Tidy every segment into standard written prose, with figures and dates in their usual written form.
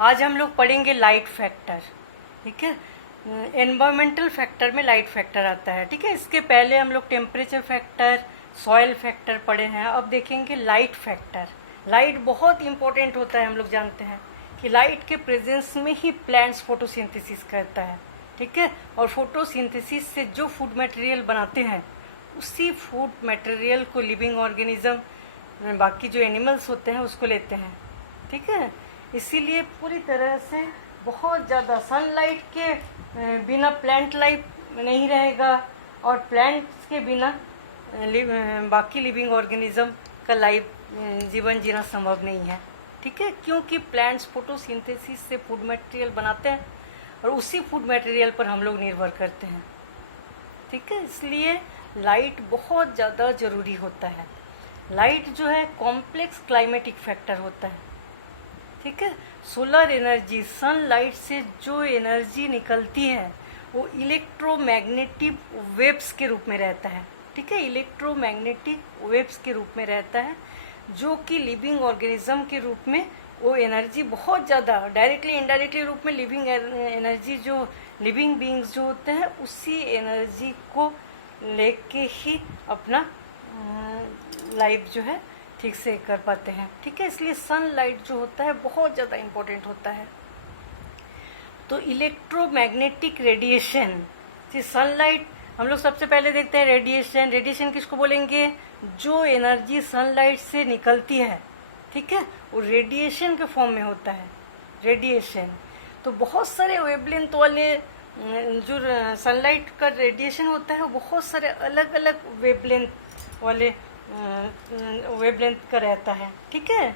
आज हम लोग पढ़ेंगे लाइट फैक्टर। ठीक है, एनवायरमेंटल फैक्टर में लाइट फैक्टर आता है। ठीक है, इसके पहले हम लोग टेम्परेचर फैक्टर, सॉइल फैक्टर पढ़े हैं। अब देखेंगे लाइट फैक्टर। लाइट बहुत इंपॉर्टेंट होता है। हम लोग जानते हैं कि लाइट के प्रेजेंस में ही प्लांट्स फोटोसिंथेसिस करता है। ठीक है, और फोटोसिंथेसिस से जो फूड मटेरियल बनाते हैं उसी फूड मटेरियल को लिविंग ऑर्गेनिज्म, बाकी जो एनिमल्स होते हैं, उसको लेते हैं। ठीक है, इसीलिए पूरी तरह से बहुत ज़्यादा सनलाइट के बिना प्लांट लाइफ नहीं रहेगा, और प्लांट्स के बिना बाकी लिविंग ऑर्गेनिज्म का लाइफ जीवन जीना संभव नहीं है। ठीक है, क्योंकि प्लांट्स फोटोसिंथेसिस से फूड मटेरियल बनाते हैं और उसी फूड मटेरियल पर हम लोग निर्भर करते हैं। ठीक है, इसलिए लाइट बहुत ज़्यादा ज़रूरी होता है। लाइट जो है कॉम्प्लेक्स क्लाइमेटिक फैक्टर होता है। ठीक है, सोलर एनर्जी, सनलाइट से जो एनर्जी निकलती है वो इलेक्ट्रोमैग्नेटिक वेव्स के रूप में रहता है। ठीक है, इलेक्ट्रोमैग्नेटिक वेव्स के रूप में रहता है, जो कि लिविंग ऑर्गेनिज्म के रूप में वो एनर्जी बहुत ज़्यादा डायरेक्टली इनडायरेक्टली रूप में लिविंग एनर्जी, जो लिविंग बींग्स जो होते हैं उसी एनर्जी को लेके ही अपना लाइफ जो है ठीक से कर पाते हैं। ठीक है, इसलिए सनलाइट जो होता है बहुत ज़्यादा इम्पोर्टेंट होता है। तो इलेक्ट्रोमैग्नेटिक रेडिएशन, जी सनलाइट हम लोग सबसे पहले देखते हैं रेडिएशन। रेडिएशन किसको बोलेंगे? जो एनर्जी सनलाइट से निकलती है, ठीक है, वो रेडिएशन के फॉर्म में होता है, रेडिएशन। तो बहुत सारे वेवलेंथ वाले जो सनलाइट का रेडिएशन होता है वो बहुत सारे अलग अलग वेवलेंथ वाले वेवलेंथ का रहता है। ठीक है,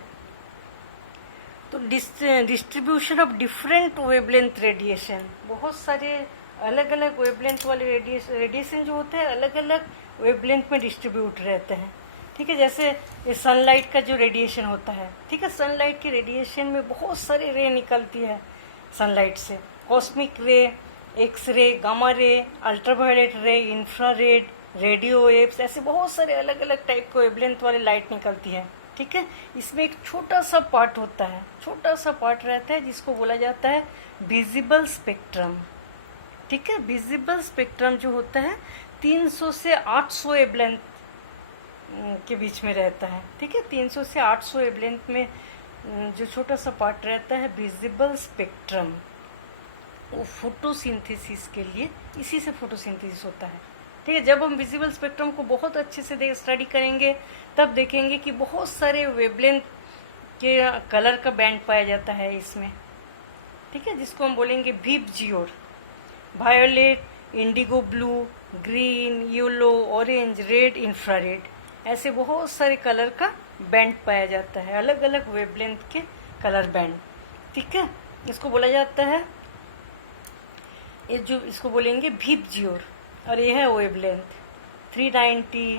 तो distribution of different wavelength radiation, बहुत सारे अलग अलग वेवलेंथ वाले रेडिएशन जो होते हैं अलग अलग वेवलेंथ में डिस्ट्रीब्यूट रहते हैं। ठीक है, जैसे ये सनलाइट का जो रेडिएशन होता है, ठीक है, सनलाइट के रेडिएशन में बहुत सारे रे निकलती है सनलाइट से। कॉस्मिक रे, X ray, gamma ray, ultraviolet रे, इंफ्रारेड, रेडियो वेव्स, ऐसे बहुत सारे अलग अलग टाइप के वेवलेंथ वाले लाइट निकलती है। ठीक है, इसमें एक छोटा सा पार्ट होता है, छोटा सा पार्ट रहता है जिसको बोला जाता है विजिबल स्पेक्ट्रम। ठीक है, विजिबल स्पेक्ट्रम जो होता है 300 से 800 वेवलेंथ के बीच में रहता है। ठीक है, 300 से 800 वेवलेंथ में जो छोटा सा पार्ट रहता है विजिबल स्पेक्ट्रम, वो फोटोसिंथेसिस के लिए, इसी से फोटोसिंथेसिस होता है। ठीक है, जब हम विजिबल स्पेक्ट्रम को बहुत अच्छे से स्टडी करेंगे तब देखेंगे कि बहुत सारे वेवलेंथ के कलर का बैंड पाया जाता है इसमें। ठीक है, जिसको हम बोलेंगे वीप जियोर, violet, Indigo blue, green, yellow, orange, red, infrared, ऐसे बहुत सारे कलर का बैंड पाया जाता है, अलग अलग वेवलेंथ के कलर बैंड। ठीक है, इसको बोला जाता है, ये जो इसको बोलेंगे वीप जियोर, और ये है वेवलेंथ 390,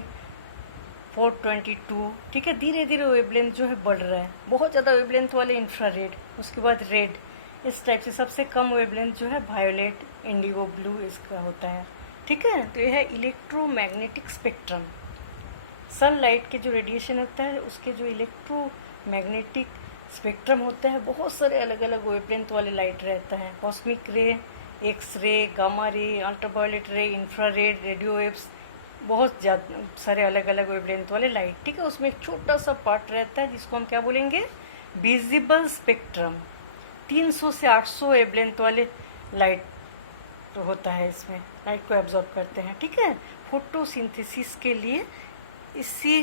422। ठीक है, धीरे धीरे वेवलेंथ जो है बढ़ रहा है, बहुत ज़्यादा वेवलेंथ वाले इंफ्रारेड, उसके बाद रेड, इस टाइप से सबसे कम वेवलेंथ जो है वायोलेट, इंडिगो ब्लू इसका होता है। ठीक है, तो यह है इलेक्ट्रोमैग्नेटिक स्पेक्ट्रम। सनलाइट के जो रेडिएशन होता है उसके जो इलेक्ट्रोमैग्नेटिक स्पेक्ट्रम होता है बहुत सारे अलग अलग वेवलेंथ वाले लाइट रहता है। कॉस्मिक रे, X ray, gamma ray, ultraviolet रे, इंफ्रारेड, रेडियो वेव्स, बहुत ज़्यादा सारे अलग अलग वेवलेंथ वाले लाइट। ठीक है, उसमें एक छोटा सा पार्ट रहता है जिसको हम क्या बोलेंगे? Visible spectrum. 300 से 800 वेवलेंथ वाले लाइट तो होता है, इसमें लाइट को एब्जॉर्ब करते हैं। ठीक है, फोटोसिंथेसिस के लिए इसी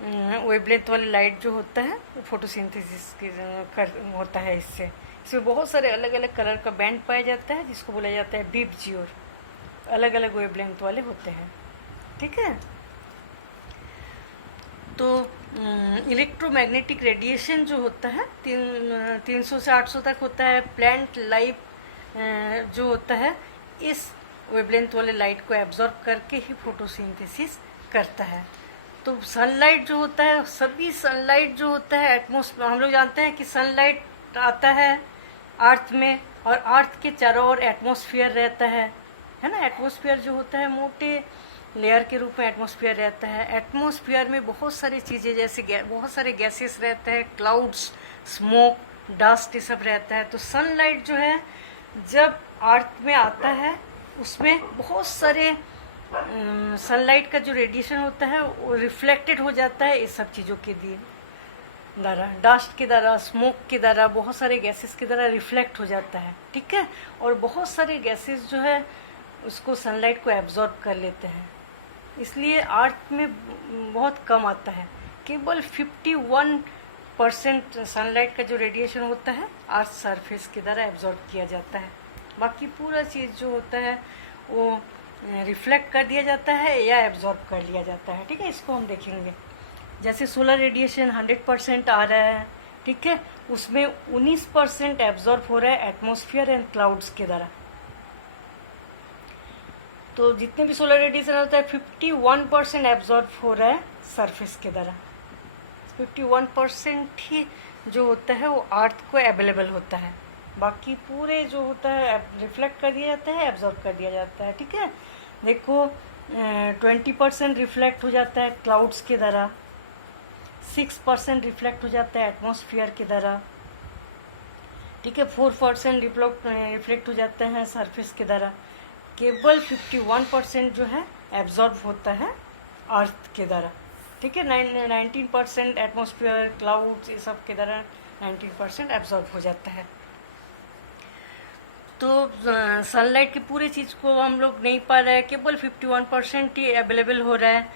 वेवलेंथ वाले लाइट जो होता है फोटोसिंथेसिस होता है इससे बहुत सारे अलग अलग कलर का बैंड पाया जाता है जिसको बोला जाता है वीप जियोर, अलग अलग वेवलेंथ वाले होते हैं। ठीक है, तो इलेक्ट्रोमैग्नेटिक रेडिएशन जो होता है 300 से 800 तक होता है। प्लांट लाइफ जो होता है इस वेवलेंथ वाले लाइट को एब्जॉर्ब करके ही फोटोसिंथेसिस करता है। तो सनलाइट जो होता है, सभी सनलाइट जो होता है एटमॉस्फेयर, हम लोग जानते हैं कि सनलाइट आता है अर्थ में, और अर्थ के चारों ओर एटमॉस्फेयर रहता है ना। एटमॉस्फेयर जो होता है मोटे लेयर के रूप में एटमॉस्फेयर रहता है। एटमॉस्फेयर में बहुत सारी चीज़ें, जैसे बहुत सारे गैसेस रहते हैं, क्लाउड्स, स्मोक, डस्ट ये सब रहता है। तो सनलाइट जो है जब अर्थ में आता है उसमें बहुत सारे सनलाइट का जो रेडिएशन होता है वो रिफ्लेक्टेड हो जाता है इस सब चीज़ों के द्वारा, डस्ट के द्वारा, स्मोक के द्वारा, बहुत सारे गैसेस के द्वारा रिफ्लेक्ट हो जाता है, ठीक है। और बहुत सारे गैसेस जो है उसको सनलाइट को एब्जॉर्ब कर लेते हैं, इसलिए अर्थ में बहुत कम आता है। केवल 51% सनलाइट का जो रेडिएशन होता है अर्थ सरफेस के द्वारा एब्जॉर्ब किया जाता है, बाकी पूरा चीज़ जो होता है वो रिफ्लेक्ट कर दिया जाता है या एब्जॉर्ब कर लिया जाता है, ठीक है। इसको हम देखेंगे। जैसे सोलर रेडिएशन 100% आ रहा है, ठीक है, उसमें 19% एब्जॉर्ब हो रहा है एटमॉस्फेयर एंड क्लाउड्स के द्वारा। तो जितने भी सोलर रेडिएशन होता है 51% एब्जॉर्ब हो रहा है सरफेस के द्वारा। 51% ही जो होता है वो अर्थ को अवेलेबल होता है, बाकी पूरे जो होता है रिफ्लेक्ट कर दिया जाता है, एब्जॉर्ब कर दिया जाता है, ठीक है। देखो 20% रिफ्लेक्ट हो जाता है क्लाउड्स के द्वारा, 6% रिफ्लेक्ट हो जाता है एटमॉस्फेयर के द्वारा, ठीक है, 4% रिफ्लेक्ट हो जाते हैं सरफेस के द्वारा। केवल 51% जो है एब्जॉर्ब होता है अर्थ के द्वारा, ठीक है। 19% एटमॉस्फेयर, क्लाउड्स ये सब के द्वारा 19% एब्जॉर्ब हो जाता है। तो सनलाइट की पूरी चीज़ को हम लोग नहीं पा रहे हैं, केवल 51% ही अवेलेबल हो रहा है।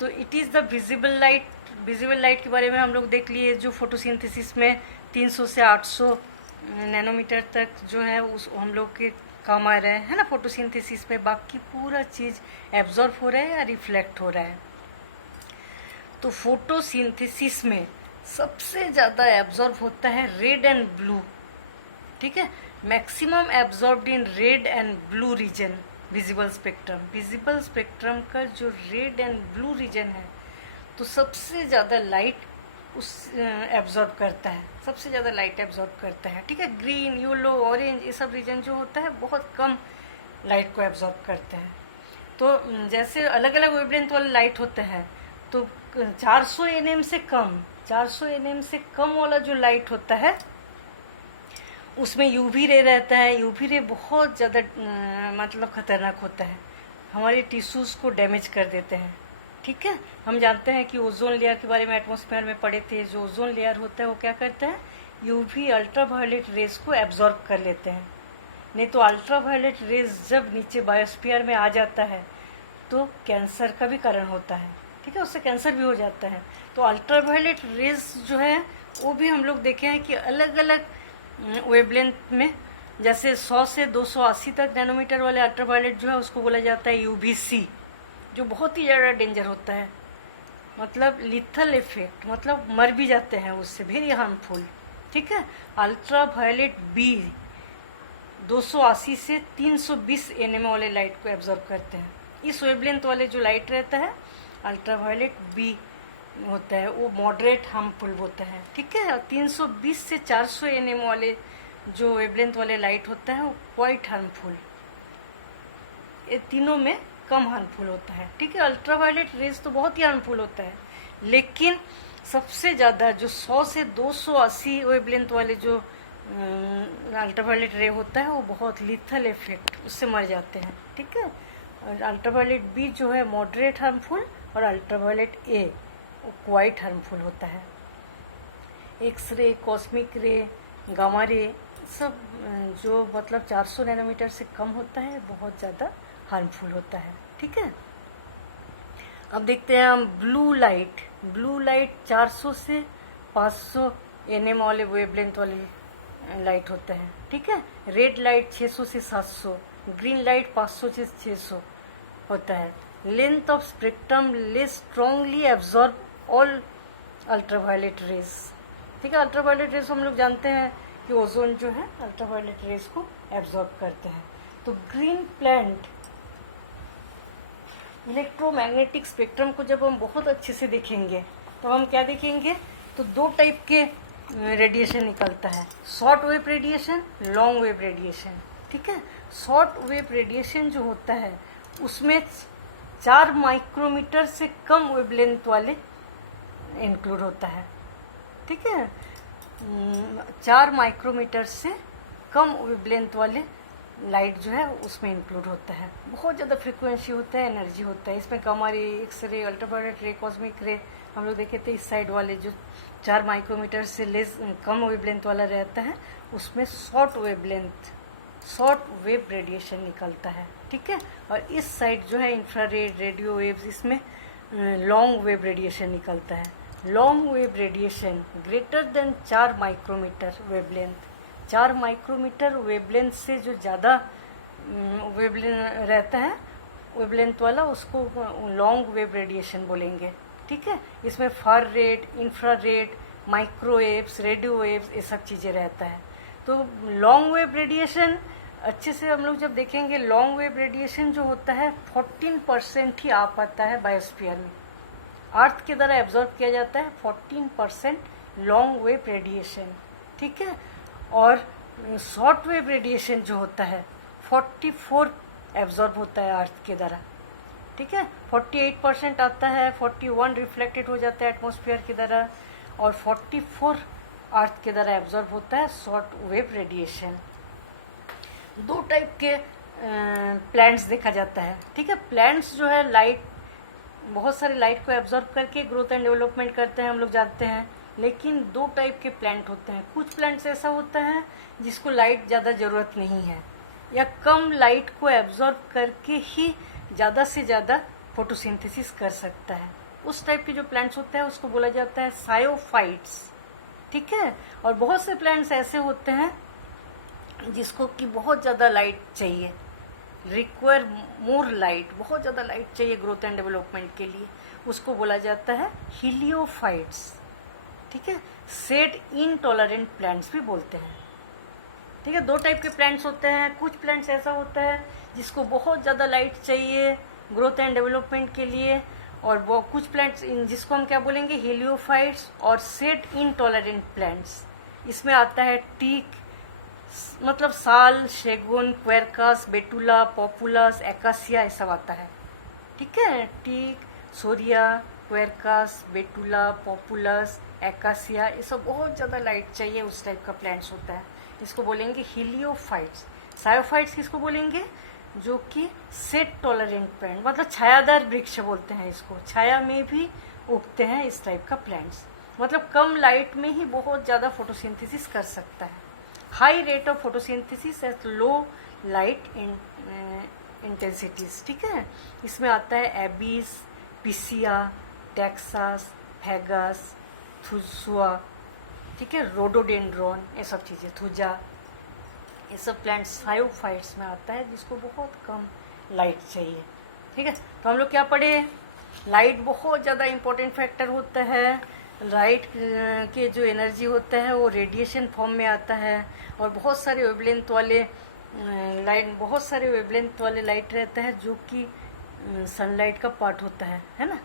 तो it is the visible light. Visible light के बारे में हम लोग देख लिए, जो फोटोसिंथेसिस में 300 से 800 नैनोमीटर तक जो है उस हम लोग के काम आ रहे हैं ना फोटोसिंथेसिस में। बाकी पूरा चीज़ एब्जॉर्ब हो रहा है या रिफ्लेक्ट हो रहा है। तो फोटोसिंथेसिस में सबसे ज़्यादा एब्जॉर्ब होता है रेड एंड ब्लू, ठीक है। Maximum absorbed in red and blue region visible spectrum. Visible spectrum का जो रेड एंड ब्लू रीजन है तो सबसे ज़्यादा लाइट उस एब्जॉर्ब करता है, सबसे ज़्यादा लाइट एब्जॉर्ब करता है, ठीक है। ग्रीन, येलो, ऑरेंज ये सब रीजन जो होता है बहुत कम लाइट को एब्जॉर्ब करते हैं। तो जैसे अलग अलग वेवलेंथ वाले लाइट होते हैं, तो 400 nm से कम, 400 nm से कम वाला जो लाइट होता है उसमें यूवी रे रहता है। यूवी रे बहुत ज़्यादा मतलब खतरनाक होता है, हमारे टिश्यूज़ को डैमेज कर देते हैं, ठीक है। हम जानते हैं कि ओजोन लेयर के बारे में एटमॉस्फेयर में पढ़े थे। जो ओजोन लेयर होता है वो क्या करता है, यूवी अल्ट्रावायलेट रेज को एब्जॉर्ब कर लेते हैं। नहीं तो अल्ट्रावायलेट रेज जब नीचे बायोस्फीयर में आ जाता है तो कैंसर का भी कारण होता है, ठीक है, उससे कैंसर भी हो जाता है। तो अल्ट्रावायलेट रेज जो है वो भी हम लोग देखे हैं कि अलग अलग वेवलेंथ में, जैसे 100 से 280 तक नैनोमीटर वाले अल्ट्रावायलेट जो है उसको बोला जाता है यूवीसी, जो बहुत ही ज़्यादा डेंजर होता है, मतलब लिथल इफेक्ट, मतलब मर भी जाते हैं उससे, वेरी हार्मफुल, ठीक है। अल्ट्रावायलेट बी 280 से 320 nm वाले लाइट को एब्जॉर्ब करते हैं। इस वेवलेंथ वाले जो लाइट रहता है अल्ट्रावायलेट बी होता है वो मॉडरेट हार्मफुल होता है, ठीक है। और 320 से 400 nm वाले जो वेवलेंथ वाले लाइट होता है वो क्वाइट हार्मफुल, ये तीनों में कम हार्मफुल होता है, ठीक है। अल्ट्रावायलेट रेज तो बहुत ही हार्मफुल होता है, लेकिन सबसे ज़्यादा जो 100 से 280 वेवलेंथ वाले जो अल्ट्रावायलेट रे होता है वो बहुत लिथल इफेक्ट, उससे मर जाते हैं, ठीक है। और अल्ट्रावायलेट बी जो है मॉडरेट हार्मफुल और अल्ट्रावायलेट ए वो क्वाइट हार्मफुल होता है। एक्सरे, कॉस्मिक रे, गामा रे सब जो मतलब 400 नैनोमीटर से कम होता है बहुत ज़्यादा हार्मफुल होता है, ठीक है। अब देखते हैं हम ब्लू लाइट। ब्लू लाइट 400 से 500 nm वाले वेवलेंथ वाले लाइट होते हैं, ठीक है। रेड लाइट 600 से 700, ग्रीन लाइट 500 से 600 होता है। Length of spectrum less strongly absorb all ultraviolet rays, ठीक है। अल्ट्रावायलेट रेज हम लोग जानते हैं कि ओजोन जो है अल्ट्रावायलेट रेज को एब्जॉर्ब करते हैं। तो ग्रीन प्लांट इलेक्ट्रोमैग्नेटिक स्पेक्ट्रम को जब हम बहुत अच्छे से देखेंगे तो हम क्या देखेंगे, तो दो टाइप के रेडिएशन निकलता है, short wave radiation, long wave radiation, ठीक है। शॉर्ट वेव रेडिएशन जो होता है उसमें 4 माइक्रोमीटर से कम वेवलेंथ वाले इंक्लूड होता है, ठीक है। 4 माइक्रोमीटर से कम वेवलेंथ वाले लाइट जो है उसमें इंक्लूड होता है। बहुत ज़्यादा फ्रिक्वेंसी होता है, एनर्जी होता है इसमें, gamma ray, X ray, ultraviolet रे, कॉस्मिक रे। हम लोग देखे थे इस साइड वाले जो 4 माइक्रोमीटर से कम वेवलेंथ वाला रहता है उसमें शॉर्ट वेव रेडिएशन निकलता है, ठीक है। और इस साइड जो है इंफ्रारेड, रेडियो वेव्स, इसमें लॉन्ग वेव रेडिएशन निकलता है। Long wave radiation greater than 4 micrometre wavelength, 4 micrometre wavelength से जो ज़्यादा वेवलेंथ रहता है वेवलेंथ वाला, उसको लॉन्ग वेव रेडिएशन बोलेंगे, ठीक है। इसमें far red, infrared, microwaves, radio waves, ये सब चीज़ें रहता है। तो लॉन्ग वेव रेडिएशन अच्छे से हम लोग जब देखेंगे, लॉन्ग वेव रेडिएशन जो होता है 14% ही आ पाता है बायोस्फीयर में, अर्थ के द्वारा एब्जॉर्ब किया जाता है 14% लॉन्ग वेव रेडिएशन, ठीक है। और शॉर्ट वेव रेडिएशन जो होता है 44 एब्जॉर्ब होता है अर्थ के द्वारा, ठीक है। 48% आता है, 41 रिफ्लेक्टेड हो जाता है एटमॉस्फेयर के द्वारा, और 44 अर्थ के द्वारा एब्जॉर्ब होता है शॉर्ट वेव रेडिएशन। 2 टाइप के प्लांट्स देखा जाता है, ठीक है। प्लांट्स जो है लाइट, बहुत सारे लाइट को एब्जॉर्ब करके ग्रोथ एंड डेवलपमेंट करते हैं, हम लोग जानते हैं। लेकिन 2 टाइप के प्लांट होते हैं। कुछ प्लांट्स ऐसा होता है जिसको लाइट ज़्यादा ज़रूरत नहीं है, या कम लाइट को एब्जॉर्ब करके ही ज़्यादा से ज़्यादा फोटोसिंथेसिस कर सकता है। उस टाइप के जो प्लांट्स होते हैं उसको बोला जाता है सायोफाइट्स, ठीक है। और बहुत से प्लांट्स ऐसे होते हैं जिसको कि बहुत ज़्यादा लाइट चाहिए, रिक्वायर मोर लाइट, बहुत ज़्यादा लाइट चाहिए ग्रोथ एंड डेवलपमेंट के लिए, उसको बोला जाता है हीलियोफाइट्स, ठीक है। शेड इनटॉलरेंट प्लांट्स भी बोलते हैं, ठीक है। 2 टाइप के प्लांट्स होते हैं। कुछ प्लांट्स ऐसा होता है जिसको बहुत ज़्यादा लाइट चाहिए ग्रोथ एंड डेवलपमेंट के लिए, और वो कुछ प्लांट्स जिसको हम क्या बोलेंगे, हीलियोफाइट्स और शेड इनटॉलरेंट प्लांट्स। इसमें आता है टीक, मतलब साल, शेगुन, क्वेरकस, बेटुला, पॉपुलस, एकासिया, ये सब आता है, ठीक है। टीक, सोरिया, क्वेरकस, बेटुला, पॉपुलस, एकासिया, ये सब बहुत ज़्यादा लाइट चाहिए, उस टाइप का प्लांट्स होता है, इसको बोलेंगे हीलियोफाइट्स। सायोफाइट्स किसको बोलेंगे, जो कि शेड टॉलरेंट प्लांट, मतलब छायादार वृक्ष बोलते हैं इसको, छाया में भी उगते हैं इस टाइप का प्लांट्स, मतलब कम लाइट में ही बहुत ज़्यादा फोटोसिंथेसिस कर सकता है। High rate of photosynthesis at low light intensities, ठीक है। इसमें आता है एबिस, पिसिया, टेक्सास, फेगस, थुजुआ, ठीक है, रोडोडेंड्रॉन, ये सब चीज़ें, थुजा, ये सब प्लांट्स सायोफाइट्स में आता है जिसको बहुत कम लाइट चाहिए, ठीक है। तो हम लोग क्या पढ़े, लाइट बहुत ज़्यादा इम्पोर्टेंट फैक्टर होता है। लाइट के जो एनर्जी होता है वो रेडिएशन फॉर्म में आता है, और बहुत सारे वेवलेंथ वाले लाइट रहता है जो कि सनलाइट का पार्ट होता है ना।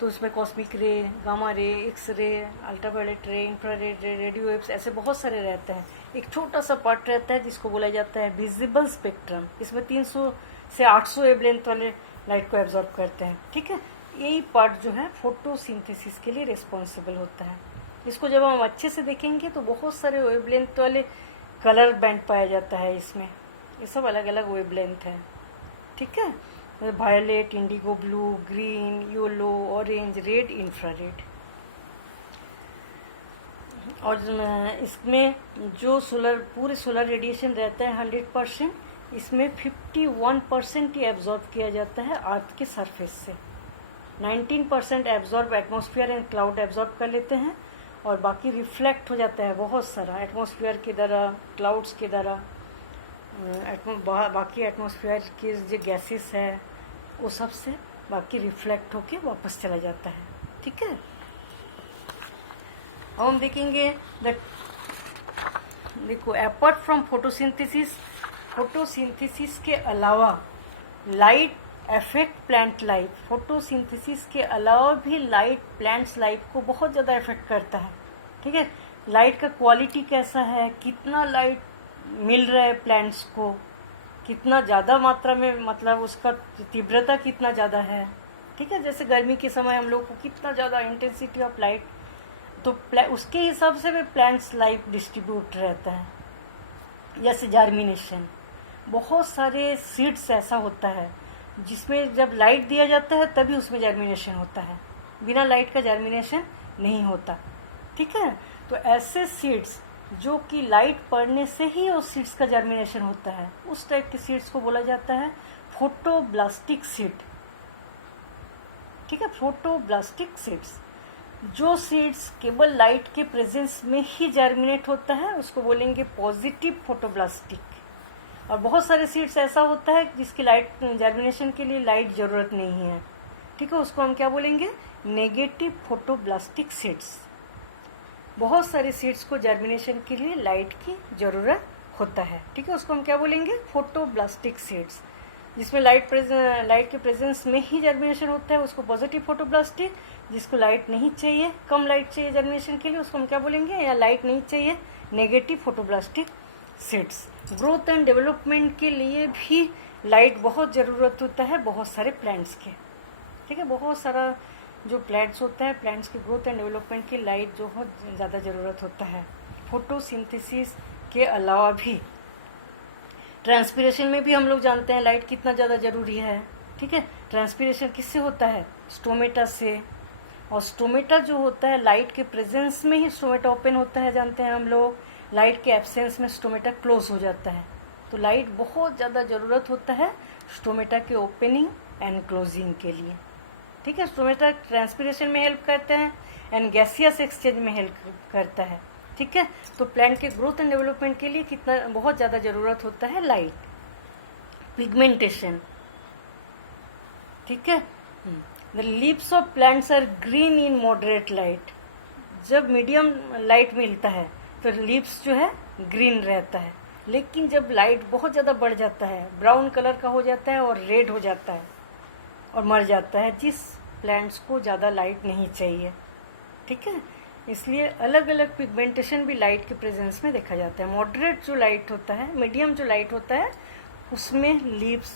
तो उसमें कॉस्मिक रे, gamma ray, X ray, ultraviolet रे, इंफ्रारेड रे, रेडियो वेव्स, ऐसे बहुत सारे रहते हैं। एक छोटा सा पार्ट रहता है जिसको बोला जाता है विजिबल स्पेक्ट्रम, इसमें 300 से 800 वेवलेंथ वाले लाइट को एब्जॉर्ब करते हैं, ठीक है। यही पार्ट जो है फोटोसिंथेसिस के लिए रिस्पॉन्सिबल होता है। इसको जब हम अच्छे से देखेंगे तो बहुत सारे वेवलेंथ वाले कलर बैंड पाया जाता है इसमें, ये सब अलग अलग वेवलेंथ है, ठीक है। Violet, indigo blue, green, yellow, orange, red, infrared. और इसमें जो पूरे सोलर रेडिएशन रहता है 100%, इसमें 51% ही एब्जॉर्ब किया जाता है अर्थ के सरफेस से, 19% absorb atmosphere and cloud absorb कर लेते हैं, और बाकी रिफ्लेक्ट हो जाता है बहुत सारा एटमॉस्फेयर के द्वारा, क्लाउड्स के द्वारा, बाकी एटमॉस्फेयर के जो गैसेस है वो सब से बाकी रिफ्लेक्ट होके वापस चला जाता है, ठीक है। अब हम देखेंगे देखो, अपार्ट फ्रॉम फोटोसिंथेसिस के अलावा light affect plant life, photosynthesis के अलावा भी लाइट प्लांट्स लाइफ को बहुत ज़्यादा इफेक्ट करता है, ठीक है। लाइट का क्वालिटी कैसा है, कितना लाइट मिल रहा है प्लांट्स को, कितना ज़्यादा मात्रा में, मतलब उसका तीव्रता कितना ज़्यादा है, ठीक है। जैसे गर्मी के समय हम लोग को कितना ज़्यादा इंटेंसिटी ऑफ लाइट तो उसके हिसाब से भी प्लांट्स लाइफ डिस्ट्रीब्यूट रहता है। जैसे जर्मिनेशन, बहुत सारे सीड्स ऐसा होता है जिसमें जब लाइट दिया जाता है तभी उसमें जर्मिनेशन होता है, बिना लाइट का जर्मिनेशन नहीं होता। ठीक है, तो ऐसे सीड्स जो कि लाइट पड़ने से ही उस सीड्स का जर्मिनेशन होता है, उस टाइप के सीड्स को बोला जाता है फोटोब्लास्टिक सीड। ठीक है, फोटोब्लास्टिक सीड्स। जो सीड्स केवल लाइट के प्रेजेंस में ही जर्मिनेट होता है उसको बोलेंगे पॉजिटिव फोटोब्लास्टिक। और बहुत सारे सीड्स ऐसा होता है जिसकी लाइट जर्मिनेशन के लिए लाइट ज़रूरत नहीं है। ठीक है, उसको हम क्या बोलेंगे, नेगेटिव फोटोब्लास्टिक सीड्स। बहुत सारे सीड्स को जर्मिनेशन के लिए लाइट की ज़रूरत होता है। ठीक है, उसको हम क्या बोलेंगे, फोटोब्लास्टिक सीड्स। जिसमें लाइट के प्रेजेंस में ही जर्मिनेशन होता है उसको पॉजिटिव फोटोब्लास्टिक। जिसको लाइट नहीं चाहिए, कम लाइट चाहिए जर्मिनेशन के लिए, उसको हम क्या बोलेंगे, या लाइट नहीं चाहिए, negative photoblastic seeds. Growth and development के लिए भी लाइट बहुत ज़रूरत होता है बहुत सारे प्लांट्स के। ठीक है, बहुत सारा जो प्लांट्स होता है, प्लांट्स के ग्रोथ एंड डेवलपमेंट की लाइट जो बहुत ज़्यादा ज़रूरत होता है। फोटोसिंथेसिस के अलावा भी ट्रांसपिरेशन में भी हम लोग जानते हैं लाइट कितना ज़्यादा ज़रूरी है। ठीक है, ट्रांसपिरेशन किससे होता है, स्टोमेटा से। और स्टोमेटा जो होता है, लाइट के प्रेजेंस में ही स्टोमेटा ओपन होता है, जानते हैं हम लोग। लाइट के एब्सेंस में स्टोमेटा क्लोज हो जाता है। तो लाइट बहुत ज़्यादा ज़रूरत होता है स्टोमेटा के ओपनिंग एंड क्लोजिंग के लिए। ठीक है, स्टोमेटा ट्रांसपिरेशन में हेल्प करते हैं एंड गैसियस एक्सचेंज में हेल्प करता है। ठीक है, तो प्लांट के ग्रोथ एंड डेवलपमेंट के लिए कितना बहुत ज़्यादा ज़रूरत होता है लाइट। पिगमेंटेशन, ठीक है, the leaves of plants are green in moderate light. जब मीडियम लाइट मिलता है तो लीव्स जो है ग्रीन रहता है, लेकिन जब लाइट बहुत ज़्यादा बढ़ जाता है, ब्राउन कलर का हो जाता है और रेड हो जाता है और मर जाता है, जिस प्लांट्स को ज़्यादा लाइट नहीं चाहिए। ठीक है, इसलिए अलग अलग पिगमेंटेशन भी लाइट के प्रेजेंस में देखा जाता है। मॉडरेट जो लाइट होता है, मीडियम जो लाइट होता है, उसमें लीव्स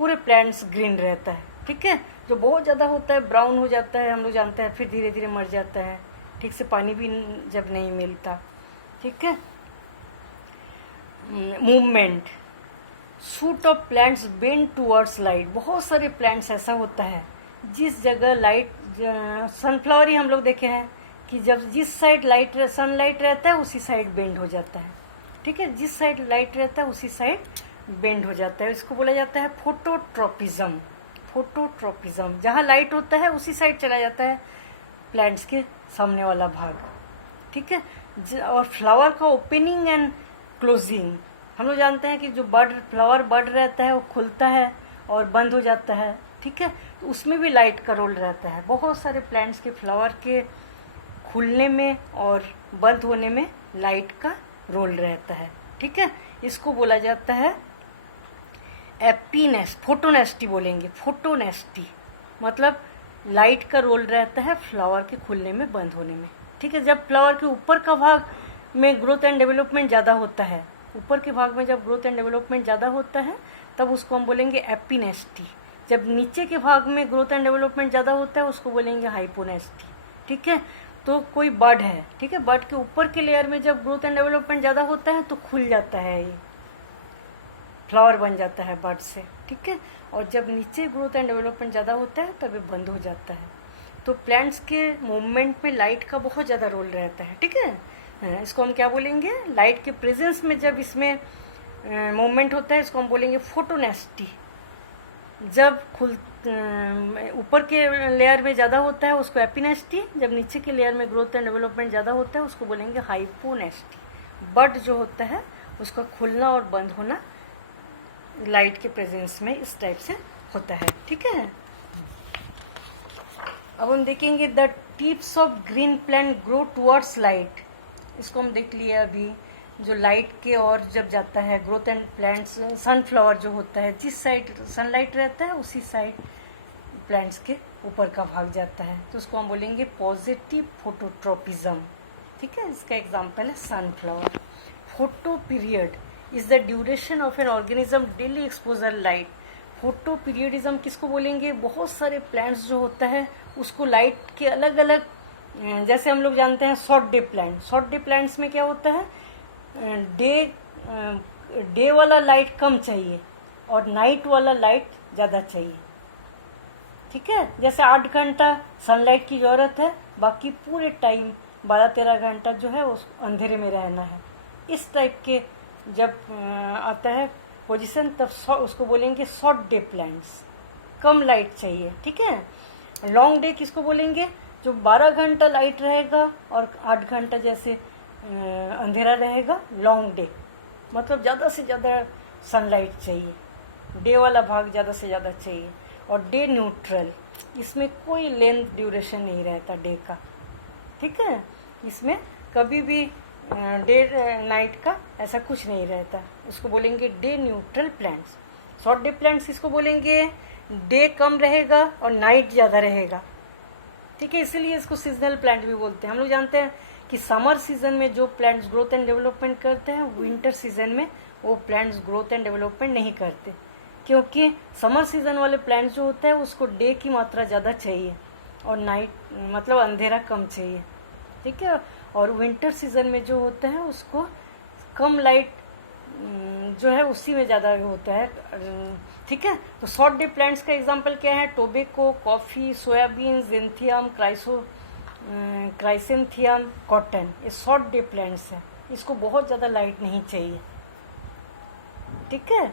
पूरे प्लांट्स ग्रीन रहता है। ठीक है, जो बहुत ज़्यादा होता है ब्राउन हो जाता है, हम लोग जानते हैं, फिर धीरे धीरे मर जाता है, ठीक से पानी भी जब नहीं मिलता। ठीक है, movement, suit of plants bend towards light. बहुत सारे प्लांट्स ऐसा होता है जिस जगह लाइट, सनफ्लावर ही हम लोग देखे हैं कि जब जिस साइड लाइट सनलाइट रहता है उसी साइड बेंड हो जाता है। ठीक है, जिस साइड लाइट रहता है उसी साइड बेंड हो जाता है। इसको बोला जाता है फोटोट्रोपिज्म। फोटोट्रोपिज्म, जहाँ लाइट होता है उसी साइड चला जाता है प्लांट्स के सामने वाला भाग। ठीक है, और फ्लावर का ओपनिंग एंड क्लोजिंग, हम लोग जानते हैं कि जो फ्लावर बड रहता है वो खुलता है और बंद हो जाता है। ठीक है, तो उसमें भी लाइट का रोल रहता है। बहुत सारे प्लांट्स के फ्लावर के खुलने में और बंद होने में लाइट का रोल रहता है। ठीक है, इसको बोला जाता है एपीनेस्ट, फोटोनेस्टी बोलेंगे, फोटोनेस्टी मतलब लाइट का रोल रहता है फ्लावर के खुलने में बंद होने में। ठीक है, जब फ्लावर के ऊपर का भाग में ग्रोथ एंड डेवलपमेंट ज़्यादा होता है, ऊपर के भाग में जब ग्रोथ एंड डेवलपमेंट ज़्यादा होता है तब उसको हम बोलेंगे एपीनेस्टी। जब नीचे के भाग में ग्रोथ एंड डेवलपमेंट ज़्यादा होता है उसको बोलेंगे हाइपोनेस्टी। ठीक है, तो कोई बर्ड है, ठीक है, बर्ड के ऊपर के लेयर में जब ग्रोथ एंड डेवलपमेंट ज़्यादा होता है तो खुल जाता है, ये फ्लावर बन जाता है बर्ड से। ठीक है, और जब नीचे ग्रोथ एंड डेवलपमेंट ज़्यादा होता है तब ये बंद हो जाता है। तो प्लांट्स के मूवमेंट में लाइट का बहुत ज़्यादा रोल रहता है। ठीक है, इसको हम क्या बोलेंगे, लाइट के प्रेजेंस में जब इसमें मूवमेंट होता है इसको हम बोलेंगे फोटोनेस्टी। जब ऊपर के लेयर में ज़्यादा होता है उसको एपिनेस्टी, जब नीचे के लेयर में ग्रोथ एंड डेवलपमेंट ज़्यादा होता है उसको बोलेंगे हाइपोनेस्टी। बर्ड जो होता है उसका खुलना और बंद होना लाइट के प्रेजेंस में इस टाइप से होता है। ठीक है, अब हम देखेंगे the tips of green plant grow towards light. इसको हम देख लिया अभी, जो लाइट के और जब जाता है ग्रोथ एंड प्लांट्स, सनफ्लावर जो होता है जिस साइड सनलाइट रहता है उसी साइड प्लांट्स के ऊपर का भाग जाता है, तो उसको हम बोलेंगे पॉजिटिव फोटोट्रोपिज्म। ठीक है, इसका एग्जांपल है sunflower. Photo period is the duration of an organism daily exposure light. Photo periodism किसको बोलेंगे, बहुत सारे प्लांट्स जो होता है उसको लाइट के अलग अलग जैसे हम लोग जानते हैं short day plant, short day plants में क्या होता है, डे वाला लाइट कम चाहिए और नाइट वाला लाइट ज़्यादा चाहिए। ठीक है, जैसे 8 घंटा सनलाइट की ज़रूरत है, बाकी पूरे टाइम 12-13 घंटा जो है उस अंधेरे में रहना है। इस टाइप के जब आता है पोजीशन, तब उसको बोलेंगे शॉर्ट डे प्लांट्स, कम लाइट चाहिए। ठीक है, लॉन्ग डे किसको बोलेंगे, जो 12 घंटा लाइट रहेगा और 8 घंटा जैसे अंधेरा रहेगा, लॉन्ग डे। मतलब ज़्यादा से ज़्यादा सनलाइट चाहिए, डे वाला भाग ज़्यादा से ज़्यादा चाहिए। और डे न्यूट्रल, इसमें कोई लेंथ ड्यूरेशन नहीं रहता डे का। ठीक है, इसमें कभी भी डे नाइट का ऐसा कुछ नहीं रहता, इसको बोलेंगे day neutral plants. Short day plants इसको बोलेंगे डे कम रहेगा और नाइट ज़्यादा रहेगा। ठीक है, इसीलिए इसको सीजनल प्लांट भी बोलते हैं। हम लोग जानते हैं कि समर सीजन में जो प्लांट्स ग्रोथ एंड डेवलपमेंट करते हैं, विंटर सीजन में वो प्लांट्स ग्रोथ एंड डेवलपमेंट नहीं करते, क्योंकि समर सीजन वाले प्लांट्स जो होता है उसको डे की मात्रा ज़्यादा चाहिए और नाइट मतलब अंधेरा कम चाहिए। ठीक है, और विंटर सीजन में जो होता है उसको कम लाइट जो है उसी में ज़्यादा होता है। ठीक है, तो शॉर्ट डे प्लांट्स का एग्जांपल क्या है, टोबैको, कॉफ़ी, सोयाबीन, जेंथियम, क्राइसेंथियम, कॉटन, ये शॉर्ट डे प्लांट्स हैं। इसको बहुत ज़्यादा लाइट नहीं चाहिए। ठीक है,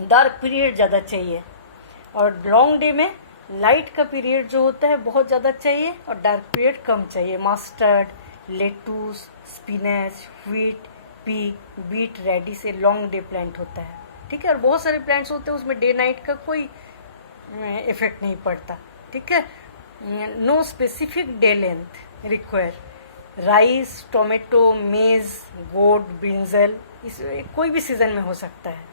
डार्क पीरियड ज़्यादा चाहिए, और लॉन्ग डे में लाइट का पीरियड जो होता है बहुत ज़्यादा चाहिए और डार्क पीरियड कम चाहिए। Mustard, lettuce, spinach, wheat, pea, beet, radish, ये लॉन्ग डे प्लांट होता है। ठीक है, और बहुत सारे प्लांट्स होते हैं उसमें डे नाइट का कोई इफेक्ट नहीं पड़ता। ठीक है, no specific day length require. Rice, tomato, maize, goat, brinjal, इस कोई भी सीजन में हो सकता है।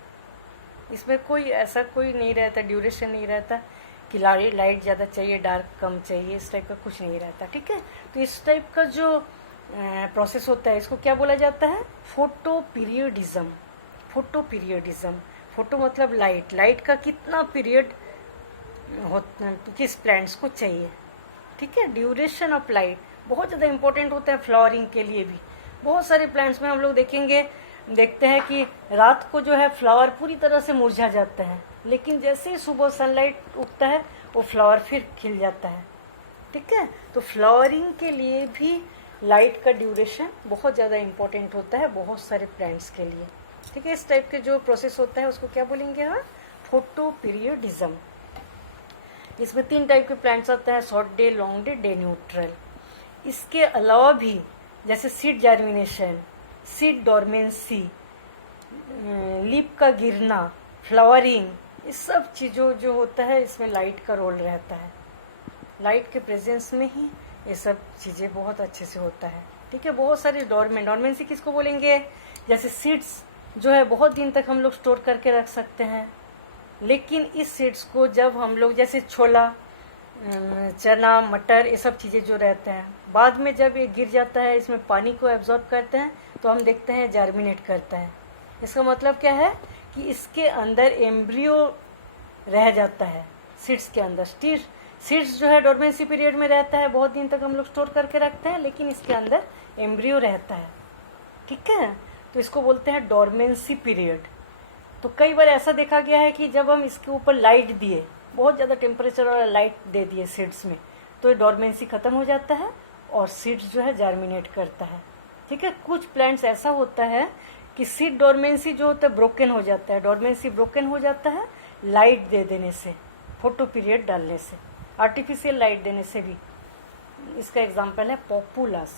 इसमें कोई ऐसा कोई नहीं रहता, ड्यूरेशन नहीं रहता कि लाइट ज़्यादा चाहिए डार्क कम चाहिए, इस टाइप का कुछ नहीं रहता। ठीक है, तो इस टाइप का जो प्रोसेस होता है इसको क्या बोला जाता है, photo periodism. Photo periodism, photo मतलब लाइट, लाइट का कितना पीरियड किस प्लांट्स को चाहिए। ठीक है, ड्यूरेशन ऑफ लाइट बहुत ज़्यादा इंपॉर्टेंट होता है फ्लावरिंग के लिए भी। बहुत सारे प्लांट्स में हम लोग देखते हैं कि रात को जो है फ्लावर पूरी तरह से मुरझा जाता है, लेकिन जैसे ही सुबह सनलाइट उगता है वो फ्लावर फिर खिल जाता है। ठीक है, तो फ्लावरिंग के लिए भी लाइट का ड्यूरेशन बहुत ज़्यादा इंपॉर्टेंट होता है बहुत सारे प्लांट्स के लिए। ठीक है, इस टाइप के जो प्रोसेस होता है उसको क्या बोलेंगे हम, फोटो पीरियडिज्म। इसमें 3 टाइप के प्लांट्स आते हैं, short day, long day, day neutral. इसके अलावा भी जैसे seed germination, seed dormancy, leaf का गिरना, फ्लावरिंग, इस सब चीज़ों जो होता है इसमें लाइट का रोल रहता है। लाइट के प्रेजेंस में ही ये सब चीज़ें बहुत अच्छे से होता है। ठीक है, बहुत सारे डोरमेंसी किसको बोलेंगे, जैसे सीड्स जो है बहुत दिन तक हम लोग स्टोर करके रख सकते हैं, लेकिन इस सीड्स को जब हम लोग जैसे छोला, चना, मटर, ये सब चीज़ें जो रहते हैं, बाद में जब ये गिर जाता है इसमें पानी को एब्जॉर्ब करते हैं तो हम देखते हैं जर्मिनेट करता है। इसका मतलब क्या है कि इसके अंदर एम्ब्रियो रह जाता है सीड्स के अंदर। सीड्स जो है डोरमेंसी पीरियड में रहता है, बहुत दिन तक हम लोग स्टोर करके रखते हैं, लेकिन इसके अंदर एम्ब्रियो रहता है। ठीक है, तो इसको बोलते हैं डोरमेंसी पीरियड। तो कई बार ऐसा देखा गया है कि जब हम इसके ऊपर लाइट दिए, बहुत ज़्यादा टेम्परेचर और लाइट दे दिए सीड्स में, तो ये डोरमेंसी ख़त्म हो जाता है और सीड्स जो है जर्मिनेट करता है। ठीक है, कुछ प्लांट्स ऐसा होता है कि सीड डोरमेंसी जो होता है ब्रोकन हो जाता है, डोरमेंसी ब्रोकन हो जाता है लाइट दे देने से, फोटो पीरियड डालने से, आर्टिफिशियल लाइट देने से भी। इसका एग्जांपल है पॉपुलस।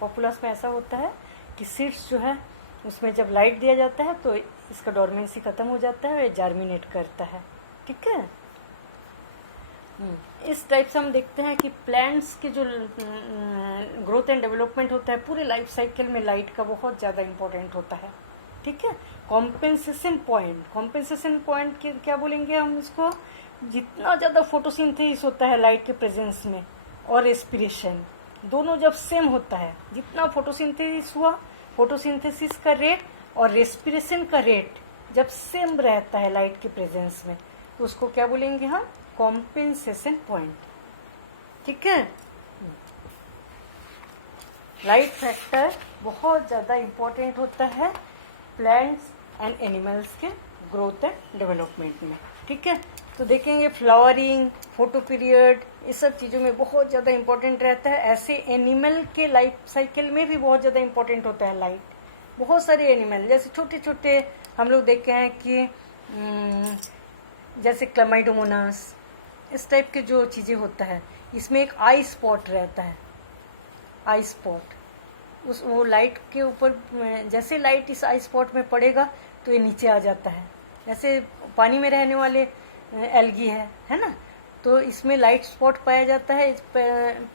पॉपुलस में ऐसा होता है कि सीड्स जो है उसमें जब लाइट दिया जाता है तो इसका डोरमेंसी ख़त्म हो जाता है और ये जर्मिनेट करता है। ठीक है, इस टाइप से हम देखते हैं कि प्लांट्स के जो ग्रोथ एंड डेवलपमेंट होता है पूरे लाइफ साइकिल में लाइट का बहुत ज़्यादा इम्पोर्टेंट होता है। ठीक है, कॉम्पेंसेशन पॉइंट क्या बोलेंगे हम इसको, जितना ज़्यादा फोटोसिंथेसिस होता है लाइट के प्रेजेंस में और रेस्पिरेशन दोनों जब सेम होता है, जितना फोटोसिंथेसिस हुआ, फोटोसिंथेसिस का रेट और रेस्पिरेशन का रेट जब सेम रहता है लाइट के प्रेजेंस में, तो उसको क्या बोलेंगे हम, कॉम्पेंसेशन पॉइंट। ठीक है, लाइट फैक्टर बहुत ज़्यादा इम्पोर्टेंट होता है प्लांट्स एंड एनिमल्स के ग्रोथ एंड डेवलपमेंट में, ठीक है। तो देखेंगे फ्लावरिंग, फोटो पीरियड, इस सब चीज़ों में बहुत ज़्यादा इम्पोर्टेंट रहता है। ऐसे एनिमल के लाइफ साइकिल में भी बहुत ज़्यादा इम्पोर्टेंट होता है लाइट। बहुत सारे एनिमल जैसे छोटे छोटे हम लोग देखे हैं कि जैसे क्लमाइडोमोनास, इस टाइप के जो चीज़ें होता है, इसमें एक आई स्पॉट रहता है, आई स्पॉट। वो लाइट के ऊपर जैसे लाइट इस आई स्पॉट में पड़ेगा तो ये नीचे आ जाता है। जैसे पानी में रहने वाले एल्गी है ना, तो इसमें लाइट स्पॉट पाया जाता है,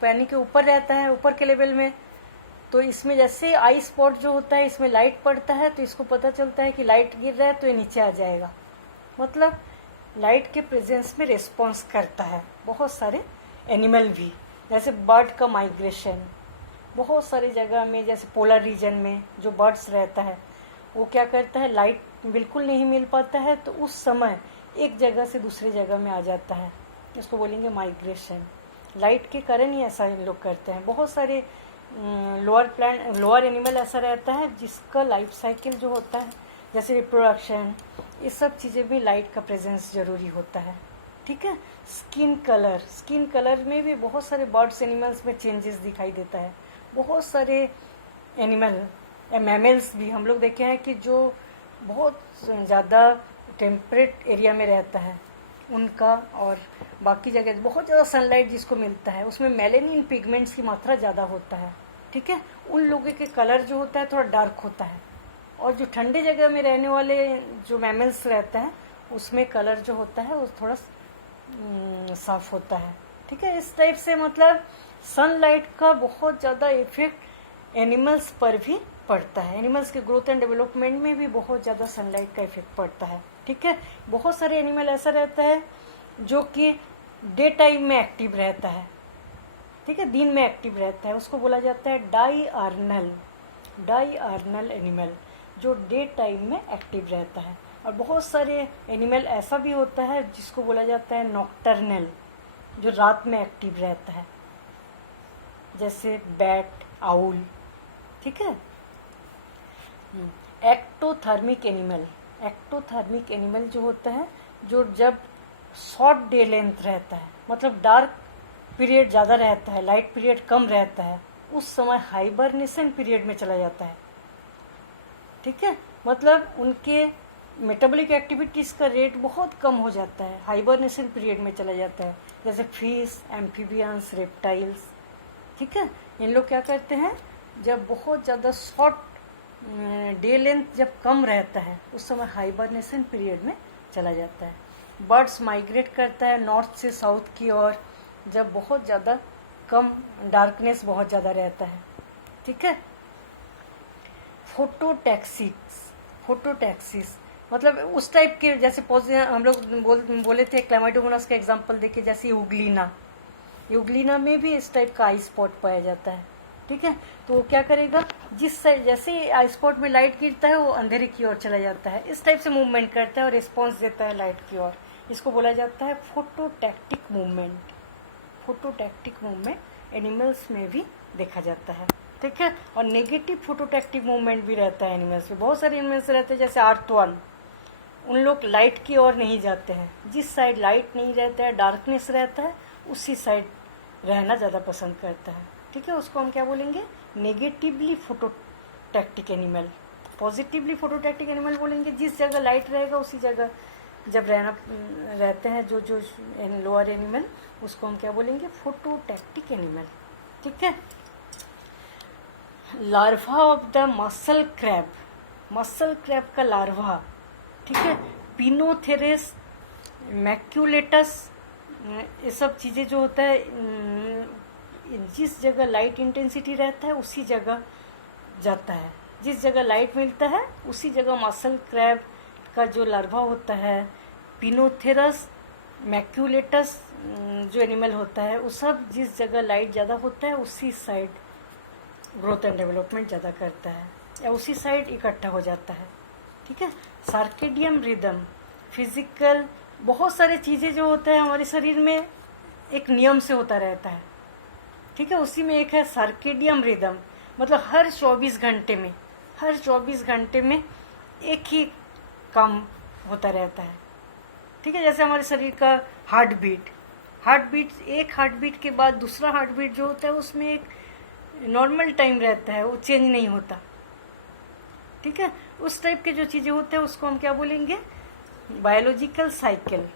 पानी के ऊपर रहता है, ऊपर के लेवल में। तो इसमें जैसे आई स्पॉट जो होता है, इसमें लाइट पड़ता है तो इसको पता चलता है कि लाइट गिर रहा है तो ये नीचे आ जाएगा। मतलब लाइट के प्रेजेंस में रिस्पॉन्स करता है बहुत सारे एनिमल भी। जैसे बर्ड का माइग्रेशन बहुत सारी जगह में, जैसे पोलर रीजन में जो बर्ड्स रहता है वो क्या करता है, लाइट बिल्कुल नहीं मिल पाता है तो उस समय एक जगह से दूसरी जगह में आ जाता है, इसको बोलेंगे माइग्रेशन। लाइट के कारण ही ऐसा लोग करते हैं। बहुत सारे लोअर एनिमल ऐसा रहता है जिसका लाइफ साइकिल जो होता है, जैसे रिप्रोडक्शन, ये सब चीज़ें भी लाइट का प्रेजेंस जरूरी होता है, ठीक है। स्किन कलर में भी बहुत सारे बर्ड्स एनिमल्स में चेंजेस दिखाई देता है। बहुत सारे एनिमल मैमल्स भी हम लोग देखे हैं कि जो बहुत ज़्यादा टेम्परेट एरिया में रहता है उनका, और बाकी जगह बहुत ज़्यादा सनलाइट जिसको मिलता है उसमें मेलेनिन पिगमेंट्स की मात्रा ज़्यादा होता है, ठीक है। उन लोगों के कलर जो होता है थोड़ा डार्क होता है, और जो ठंडे जगह में रहने वाले जो मैमल्स रहते हैं उसमें कलर जो होता है वो थोड़ा साफ होता है, ठीक है। इस टाइप से मतलब सनलाइट का बहुत ज़्यादा इफेक्ट एनिमल्स पर भी पड़ता है। एनिमल्स के ग्रोथ एंड डेवलपमेंट में भी बहुत ज़्यादा सनलाइट का इफेक्ट पड़ता है, ठीक है। बहुत सारे एनिमल ऐसा रहता है जो कि डे टाइम में एक्टिव रहता है, ठीक है, दिन में एक्टिव रहता है, उसको बोला जाता है डाई एनिमल, जो डे टाइम में एक्टिव रहता है। और बहुत सारे एनिमल ऐसा भी होता है जिसको बोला जाता है नॉक्टर्नल, जो रात में एक्टिव रहता है, जैसे बैट, आउल, ठीक है। एक्टोथर्मिक एनिमल जो होता है, जो जब शॉर्ट डे लेंथ रहता है, मतलब डार्क पीरियड ज़्यादा रहता है, लाइट पीरियड कम रहता है, उस समय हाइबरनेशन पीरियड में चला जाता है, ठीक है। मतलब उनके मेटाबॉलिक एक्टिविटीज़ का रेट बहुत कम हो जाता है, हाइबरनेशन पीरियड में चला जाता है। जैसे फिश, एम्फीबियंस, रेप्टाइल्स, ठीक है। इन लोग क्या करते हैं, जब बहुत ज़्यादा शॉर्ट डे लेंथ जब कम रहता है उस समय हाइबरनेशन पीरियड में चला जाता है। बर्ड्स माइग्रेट करता है नॉर्थ से साउथ की ओर जब बहुत ज़्यादा कम डार्कनेस बहुत ज़्यादा रहता है, ठीक है। फोटोटैक्सिस मतलब उस टाइप के, जैसे हम लोग बोले थे क्लाइमाइडोमोनास का एग्जांपल देके, जैसे यूग्लिना में भी इस टाइप का आई स्पॉट पाया जाता है, ठीक है। तो वो क्या करेगा, जिस साइड जैसे ही आई स्पॉट में लाइट गिरता है वो अंधेरे की ओर चला जाता है, इस टाइप से मूवमेंट करता है और रिस्पॉन्स देता है लाइट की ओर। इसको बोला जाता है फोटोटैक्टिक मूवमेंट एनिमल्स में भी देखा जाता है, ठीक है। और नेगेटिव फोटोटैक्टिक मूवमेंट भी रहता है एनिमल्स में। बहुत सारे एनिमल्स रहते हैं जैसे अर्थवर्म, उन लोग लाइट की ओर नहीं जाते हैं, जिस साइड लाइट नहीं रहता है, डार्कनेस रहता है, उसी साइड रहना ज़्यादा पसंद करता है, ठीक है। उसको हम क्या बोलेंगे, नेगेटिवली फोटोटैक्टिक एनिमल। पॉजिटिवली फोटोटैक्टिक एनिमल बोलेंगे जिस जगह लाइट रहेगा उसी जगह जब रहते हैं जो लोअर एनिमल, उसको हम क्या बोलेंगे, फोटोटैक्टिक एनिमल, ठीक है। Larva of the muscle crab का लार्वा, ठीक है, पिनोथेरेस, मैक्यूलेटस, ये सब चीज़ें जो होता है, जिस जगह लाइट इंटेंसिटी रहता है उसी जगह जाता है, जिस जगह लाइट मिलता है उसी जगह मसल क्रैब का जो लार्वा होता है, पिनोथेरस, मैक्यूलेटस जो एनिमल होता है, वो सब जिस जगह लाइट ज़्यादा होता है उसी साइड ग्रोथ एंड डेवलपमेंट ज़्यादा करता है या उसी साइड इकट्ठा हो जाता है, ठीक है। सर्केडियन रिदम, फिजिकल, बहुत सारी चीज़ें जो होता है हमारे शरीर में एक नियम से होता रहता है, ठीक है। उसी में एक है सर्केडियन रिदम। मतलब हर 24 घंटे में एक ही काम होता रहता है। ठीक है, जैसे हमारे शरीर का हार्ट बीट, एक हार्ट बीट के बाद दूसरा हार्ट बीट जो होता है उसमें एक नॉर्मल टाइम रहता है, वो चेंज नहीं होता। ठीक है, उस टाइप के जो चीज़ें होते हैं उसको हम क्या बोलेंगे, बायोलॉजिकल साइकिल।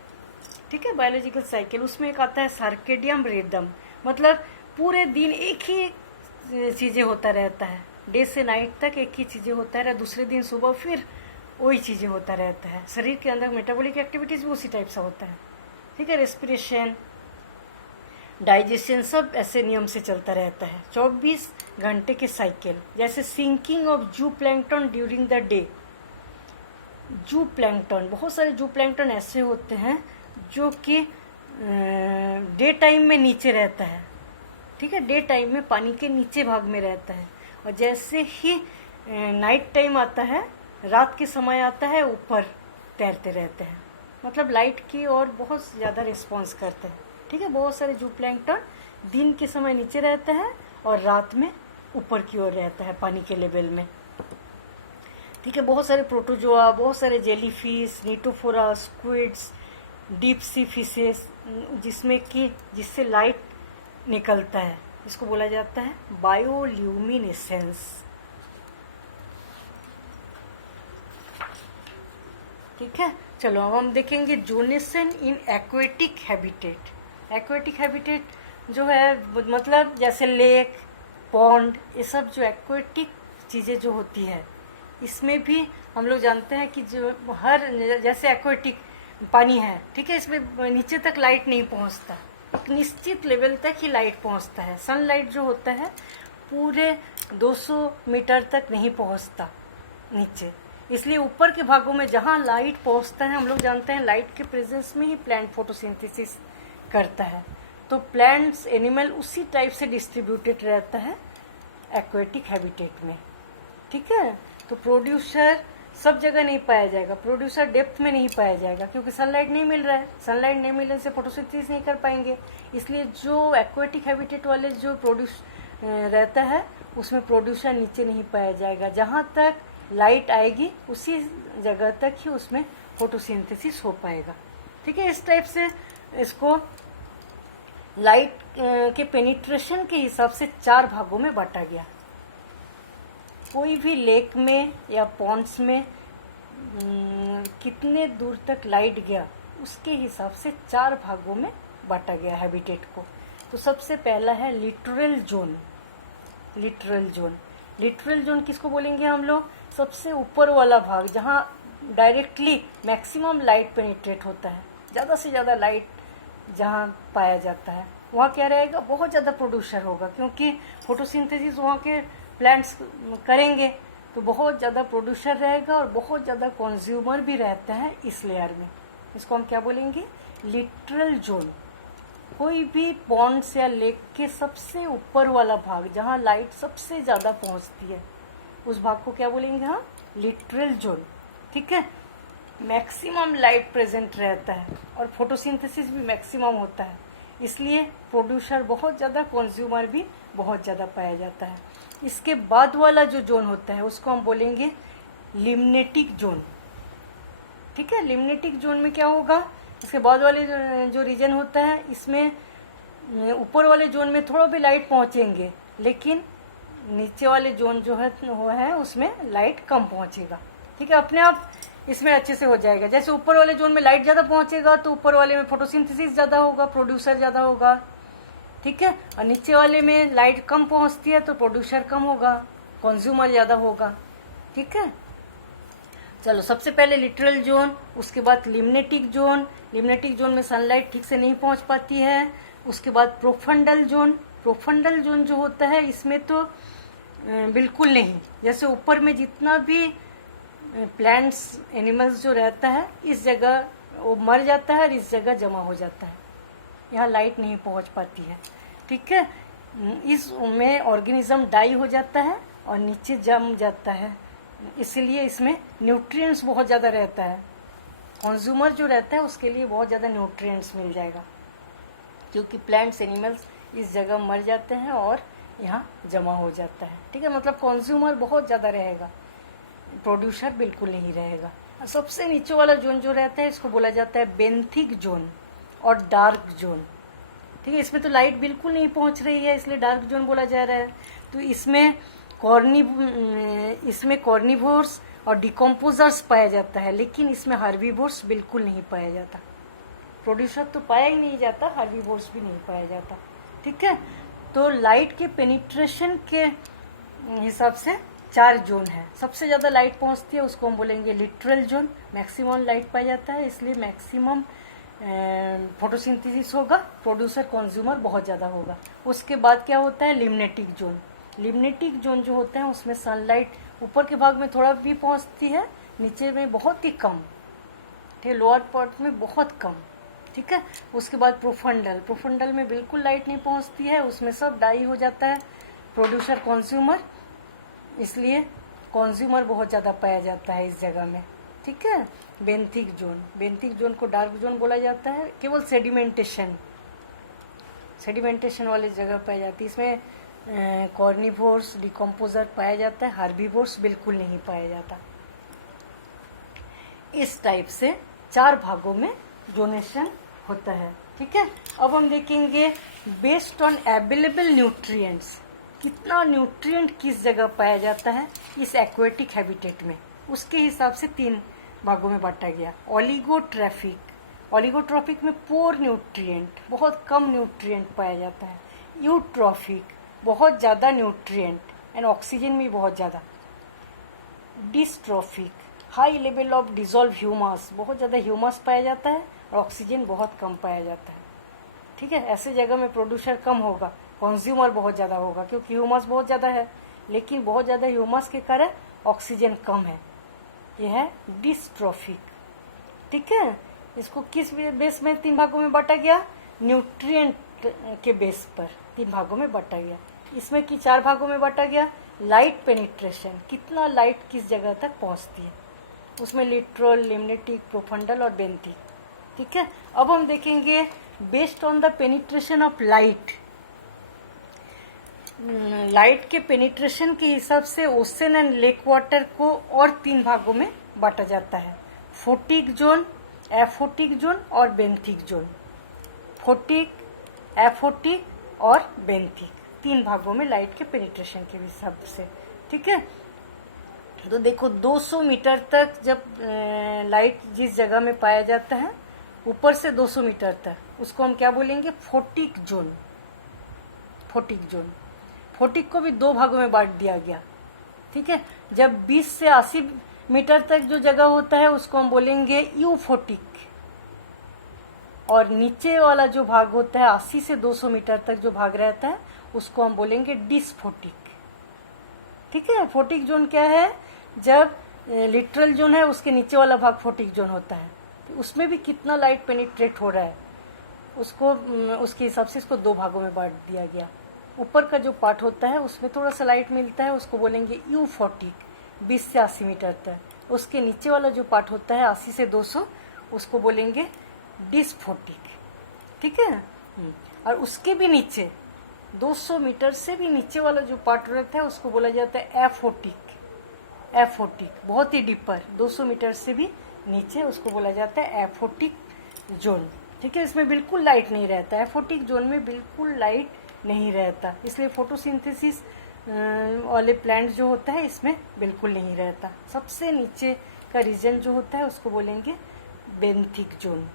ठीक है, बायोलॉजिकल साइकिल। उसमें एक आता है सर्केडियन रिदम, मतलब पूरे दिन एक ही चीज़ें होता रहता है, डे से नाइट तक एक ही चीज़ें होता है, दूसरे दिन सुबह फिर वही चीज़ें होता रहता है। शरीर के अंदर मेटाबॉलिक एक्टिविटीज़ भी उसी टाइप से होता है। ठीक है, रेस्पिरेशन, डाइजेशन सब ऐसे नियम से चलता रहता है। 24 घंटे के साइकिल। जैसे सिंकिंग ऑफ जू प्लैंकटन ड्यूरिंग द डे। जू प्लैंकटन, बहुत सारे जू प्लैंकटन ऐसे होते हैं जो कि डे टाइम में नीचे रहता है। ठीक है, डे टाइम में पानी के नीचे भाग में रहता है, और जैसे ही नाइट टाइम आता है, रात के समय आता है, ऊपर तैरते रहते हैं। मतलब लाइट की ओर बहुत ज़्यादा रिस्पॉन्स करते हैं। ठीक है, बहुत सारे जू प्लैंकटन दिन के समय नीचे रहता है और रात में ऊपर की ओर रहता है पानी के लेवल में। ठीक है, बहुत सारे प्रोटोजोआ, बहुत सारे jellyfish, ctenophora, squids, deep sea fishes, जिससे लाइट निकलता है, इसको बोला जाता है बायोल्यूमिनेसेंस। ठीक है, चलो अब हम देखेंगे zonation in aquatic habitat. Aquatic habitat जो है मतलब जैसे लेक, पॉन्ड, ये सब जो एक्वेटिक चीज़ें जो होती है, इसमें भी हम लोग जानते हैं कि जो जैसे एक्वेटिक पानी है, ठीक है, इसमें नीचे तक लाइट नहीं पहुंचता, एक निश्चित लेवल तक ही लाइट पहुंचता है। सनलाइट जो होता है पूरे 200 मीटर तक नहीं पहुंचता नीचे, इसलिए ऊपर के भागों में जहाँ लाइट पहुंचता है, हम लोग जानते हैं लाइट के प्रेजेंस में ही प्लांट फोटोसिंथेसिस करता है। तो प्लांट्स, एनिमल उसी टाइप से डिस्ट्रीब्यूटेड रहता है एक्वेटिक हैबिटेट में। ठीक है, तो प्रोड्यूसर सब जगह नहीं पाया जाएगा, प्रोड्यूसर डेप्थ में नहीं पाया जाएगा, क्योंकि सनलाइट नहीं मिल रहा है, सनलाइट नहीं मिलने से फोटोसिंथेसिस नहीं कर पाएंगे। इसलिए जो एक्वेटिक हैबिटेट वाले जो प्रोड्यूस रहता है उसमें प्रोड्यूसर नीचे नहीं पाया जाएगा। जहाँ तक लाइट आएगी उसी जगह तक ही उसमें फोटोसिंथेसिस हो पाएगा। ठीक है, इस टाइप से इसको लाइट के पेनिट्रेशन के हिसाब से 4 भागों में बांटा गया। कोई भी लेक में या पॉन्ड्स में कितने दूर तक लाइट गया उसके हिसाब से 4 भागों में बांटा गया हैबिटेट को। तो सबसे पहला है लिटरल जोन। लिटरल जोन किसको बोलेंगे हम लोग? सबसे ऊपर वाला भाग, जहाँ डायरेक्टली मैक्सिमम लाइट पेनिट्रेट होता है, ज़्यादा से ज़्यादा लाइट जहाँ पाया जाता है, वहाँ क्या रहेगा, बहुत ज़्यादा प्रोड्यूसर होगा, क्योंकि फोटोसिंथेसिस वहाँ के प्लांट्स करेंगे तो बहुत ज़्यादा प्रोड्यूसर रहेगा और बहुत ज़्यादा कंज्यूमर भी रहता है इस लेयर में। इसको हम क्या बोलेंगे? Literal zone. कोई भी पॉन्ड्स या लेक के सबसे ऊपर वाला भाग, जहाँ लाइट सबसे ज़्यादा पहुँचती है, उस भाग को क्या बोलेंगे हम? Literal zone. ठीक है, मैक्सिमम लाइट प्रेजेंट रहता है और फोटोसिंथेसिस भी मैक्सिमम होता है, इसलिए प्रोड्यूसर बहुत ज़्यादा, कंज्यूमर भी बहुत ज़्यादा पाया जाता है। इसके बाद वाला जो जोन होता है उसको हम बोलेंगे लिम्नेटिक जोन। ठीक है, लिम्नेटिक जोन में क्या होगा? इसके बाद वाले जो रीजन होता है, इसमें ऊपर वाले जोन में थोड़ा भी लाइट पहुंचेंगे, लेकिन नीचे वाले जोन जो है उसमें लाइट कम पहुंचेगा। ठीक है, अपने आप इसमें अच्छे से हो जाएगा। जैसे ऊपर वाले जोन में लाइट ज़्यादा पहुंचेगा तो ऊपर वाले में फोटोसिंथेसिस ज़्यादा होगा, प्रोड्यूसर ज़्यादा होगा। ठीक है, और नीचे वाले में लाइट कम पहुंचती है तो प्रोड्यूसर कम होगा, कंज्यूमर ज़्यादा होगा। ठीक है, चलो सबसे पहले लिटरल जोन, उसके बाद लिम्नेटिक जोन। लिम्नेटिक जोन में सनलाइट ठीक से नहीं पहुंच पाती है। उसके बाद प्रोफंडल जोन। प्रोफंडल जोन जो होता है इसमें तो बिल्कुल नहीं, जैसे ऊपर में जितना भी प्लांट्स, एनिमल्स जो रहता है, इस जगह वो मर जाता है और इस जगह जमा हो जाता है, यहाँ लाइट नहीं पहुंच पाती है। ठीक है, इसमें ऑर्गेनिज्म डाई हो जाता है और नीचे जम जाता है, इसलिए इसमें न्यूट्रिएंट्स बहुत ज़्यादा रहता है। कंज्यूमर जो रहता है उसके लिए बहुत ज़्यादा न्यूट्रिएंट्स मिल जाएगा, क्योंकि प्लांट्स, एनिमल्स इस जगह मर जाते हैं और यहाँ जमा हो जाता है। ठीक है, मतलब कंज्यूमर बहुत ज़्यादा रहेगा, प्रोड्यूसर बिल्कुल नहीं रहेगा। सबसे नीचे वाला जोन जो रहता है इसको बोला जाता है बेंथिक जोन और डार्क जोन। ठीक है, इसमें तो लाइट बिल्कुल नहीं पहुंच रही है, इसलिए डार्क जोन बोला जा रहा है। तो इसमें कॉर्निवोर्स और डिकम्पोजर्स पाया जाता है, लेकिन इसमें हर्बीवोर्स बिल्कुल नहीं पाया जाता। प्रोड्यूसर तो पाया ही नहीं जाता, हर्बीवोर्स भी नहीं पाया जाता। ठीक है, तो लाइट के पेनिट्रेशन के हिसाब से 4 जोन है। सबसे ज़्यादा लाइट पहुंचती है उसको हम बोलेंगे लिटरल जोन, मैक्सिमम लाइट पाया जाता है, इसलिए मैक्सिमम फोटोसिंथेसिस होगा, प्रोड्यूसर कंज्यूमर बहुत ज़्यादा होगा। उसके बाद क्या होता है लिम्नेटिक जोन। लिम्नेटिक जोन जो होता है उसमें सनलाइट ऊपर के भाग में थोड़ा भी पहुंचती है, नीचे में बहुत ही कम, ठीक है, लोअर पार्ट में बहुत कम। ठीक है, उसके बाद प्रोफंडल में बिल्कुल लाइट नहीं पहुंचती है, उसमें सब डाई हो जाता है, प्रोड्यूसर कंज्यूमर, इसलिए कंज्यूमर बहुत ज़्यादा पाया जाता है इस जगह में। ठीक है, बेंथिक जोन को डार्क जोन बोला जाता है, केवल सेडिमेंटेशन वाली जगह पाई जाती है। इसमें कॉर्निवोर्स डिकम्पोजर पाया जाता है, हार्बीवोर्स बिल्कुल नहीं पाया जाता। इस टाइप से 4 भागों में डोनेशन होता है। ठीक है, अब हम देखेंगे बेस्ड ऑन अवेलेबल न्यूट्रिएंट्स, कितना न्यूट्रिएंट किस जगह पाया जाता है इस एक्वेटिक हैबिटेट में, उसके हिसाब से 3 भागों में बांटा गया। ओलिगोट्रॉफिक में पोर न्यूट्रिएंट, बहुत कम न्यूट्रिएंट पाया जाता है। यूट्रॉफिक, बहुत ज़्यादा न्यूट्रिएंट एंड ऑक्सीजन भी बहुत ज़्यादा। Dystrophic, high level of dissolved humus, बहुत ज़्यादा ह्यूमस पाया जाता है और ऑक्सीजन बहुत कम पाया जाता है। ठीक है, ऐसे जगह में प्रोड्यूसर कम होगा, कंज्यूमर बहुत ज़्यादा होगा, क्योंकि ह्यूमस बहुत ज़्यादा है, लेकिन बहुत ज़्यादा ह्यूमस के कारण ऑक्सीजन कम है। यह है डिस्ट्रॉफिक। ठीक है, इसको किस बेस में 3 भागों में बांटा गया, न्यूट्रिएंट के बेस पर 3 भागों में बांटा गया। इसमें कि 4 भागों में बांटा गया लाइट पेनिट्रेशन, कितना लाइट किस जगह तक पहुंचती है, उसमें लिटरल, लिम्नेटिक, प्रोफंडल और बेंथिक। ठीक है, अब हम देखेंगे based on the penetration of light के पेनिट्रेशन के हिसाब से ओशन एंड लेक वाटर को और 3 भागों में बांटा जाता है, फोटिक जोन, एफोटिक जोन और बेंथिक जोन। फोटिक, एफोटिक और बेंथिक 3 भागों में लाइट के पेनिट्रेशन के हिसाब से। ठीक है, तो देखो 200 मीटर तक जब लाइट जिस जगह में पाया जाता है, ऊपर से 200 मीटर तक, उसको हम क्या बोलेंगे, फोटिक जोन। फोटिक को भी 2 भागों में बांट दिया गया। ठीक है, जब 20 से 80 मीटर तक जो जगह होता है उसको हम बोलेंगे यूफोटिक, और नीचे वाला जो भाग होता है 80 से 200 मीटर तक जो भाग रहता है उसको हम बोलेंगे डिस्फोटिक। ठीक है, फोटिक जोन क्या है, जब लिटरल जोन है उसके नीचे वाला भाग फोटिक जोन होता है, तो उसमें भी कितना लाइट पेनिट्रेट हो रहा है उसको, उसके हिसाब से इसको 2 भागों में बांट दिया गया। ऊपर का जो पार्ट होता है उसमें थोड़ा सा लाइट मिलता है, उसको बोलेंगे यूफोटिक, 20 से 80 मीटर तक। उसके नीचे वाला जो पार्ट होता है 80 से 200, उसको बोलेंगे डिस्फोटिक। ठीक है, और उसके भी नीचे 200 मीटर से भी नीचे वाला जो पार्ट रहता है उसको बोला जाता है एफोटिक, बहुत ही डीपर, 200 मीटर से भी नीचे, उसको बोला जाता है एफोटिक जोन। ठीक है, इसमें बिल्कुल लाइट नहीं रहता, एफोटिक जोन में बिल्कुल लाइट नहीं रहता, इसलिए फोटोसिंथेसिस वाले प्लांट जो होता है इसमें बिल्कुल नहीं रहता। सबसे नीचे का रीजन जो होता है उसको बोलेंगे बेंथिक जोन।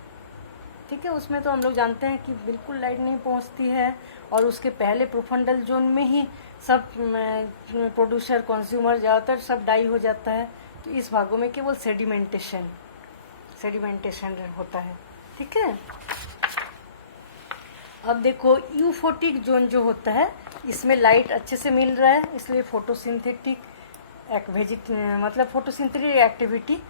ठीक है, उसमें तो हम लोग जानते हैं कि बिल्कुल लाइट नहीं पहुंचती है, और उसके पहले प्रोफंडल जोन में ही सब प्रोड्यूसर, कंज्यूमर ज़्यादातर सब डाई हो जाता है। तो इस भागों में केवल सेडिमेंटेशन होता है। ठीक है, अब देखो यूफोटिक जोन जो होता है इसमें लाइट अच्छे से मिल रहा है, इसलिए फोटोसिंथेटिक मतलब फोटोसिंथेटिक एक्टिविटी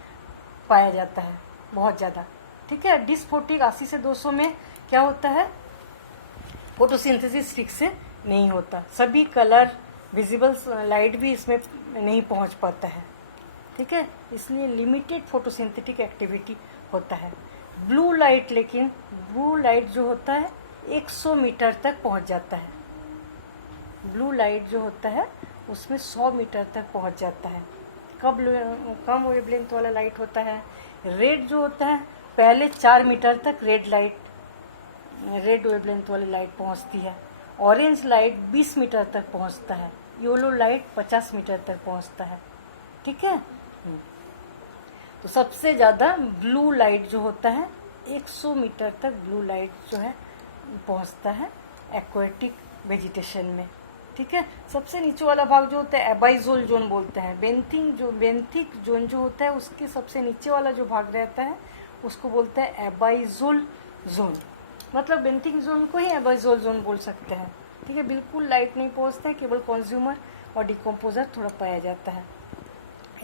पाया जाता है बहुत ज़्यादा। ठीक है, डिस्फोटिक 80 से 200 में क्या होता है, फोटोसिंथेसिस ठीक से नहीं होता, सभी कलर विजिबल लाइट भी इसमें नहीं पहुंच पाता है। ठीक है, इसलिए लिमिटेड फोटोसिंथेटिक एक्टिविटी होता है। ब्लू लाइट जो होता है 100 मीटर तक पहुंच जाता है। ब्लू लाइट जो होता है उसमें 100 मीटर तक पहुंच जाता है। कब कम वेवलेंथ वाला लाइट होता है? रेड जो होता है पहले 4 मीटर तक रेड वेवलेंथ वाली लाइट पहुंचती है। ऑरेंज लाइट 20 मीटर तक पहुंचता है। येलो लाइट 50 मीटर तक पहुंचता है। ठीक है। तो सबसे ज़्यादा ब्लू लाइट जो होता है 100 मीटर तक ब्लू लाइट जो है पहुंचता है एक्वेटिक वेजिटेशन में। ठीक है। सबसे नीचे वाला भाग जो होता है एबाइजोल जोन बोलते हैं। बेंथिक जोन जो होता है उसके सबसे नीचे वाला जो भाग रहता है उसको बोलते हैं एबाइजोल जोन। मतलब बेंथिक जोन को ही एबाइजोल जोन बोल सकते हैं। ठीक है। बिल्कुल लाइट नहीं पहुंचता है, केवल कंज्यूमर और डिकम्पोजर थोड़ा पाया जाता है।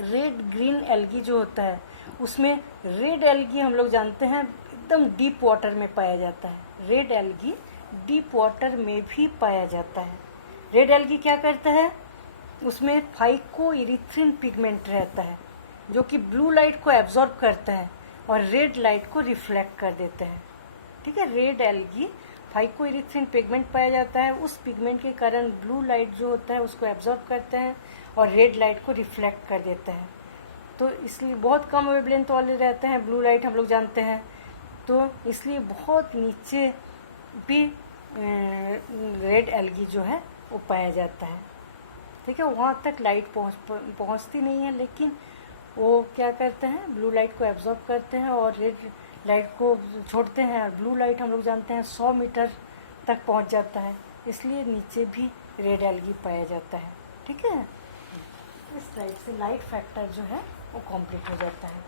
रेड ग्रीन एल्गी जो होता है उसमें रेड एल्गी हम लोग जानते हैं एकदम डीप वाटर में पाया जाता है। रेड एल्गी डीप वाटर में भी पाया जाता है। रेड एल्गी क्या करता है? उसमें फाइकोइरिथ्रिन पिगमेंट रहता है जो कि ब्लू लाइट को एब्जॉर्ब करता है और रेड लाइट को रिफ्लेक्ट कर देता है। ठीक है। रेड एल्गी फाइकोइरिथ्रिन पिगमेंट पाया जाता है, उस पिगमेंट के कारण ब्लू लाइट जो होता है उसको एब्जॉर्ब करता है और रेड लाइट को रिफ्लेक्ट कर देता है। तो इसलिए बहुत कम वेवलेंथ वाले रहते हैं ब्लू लाइट, हम लोग जानते हैं। तो इसलिए बहुत नीचे भी रेड एल्गी जो है वो पाया जाता है। ठीक है। वहाँ तक लाइट पहुँचती नहीं है, लेकिन वो क्या करते हैं ब्लू लाइट को एब्जॉर्ब करते हैं और रेड लाइट को छोड़ते हैं। और ब्लू लाइट हम लोग जानते हैं 100 मीटर तक पहुँच जाता है, इसलिए नीचे भी रेड एल्गी पाया जाता है। ठीक है। इस टाइप से लाइट फैक्टर जो है वो कंप्लीट हो जाता है।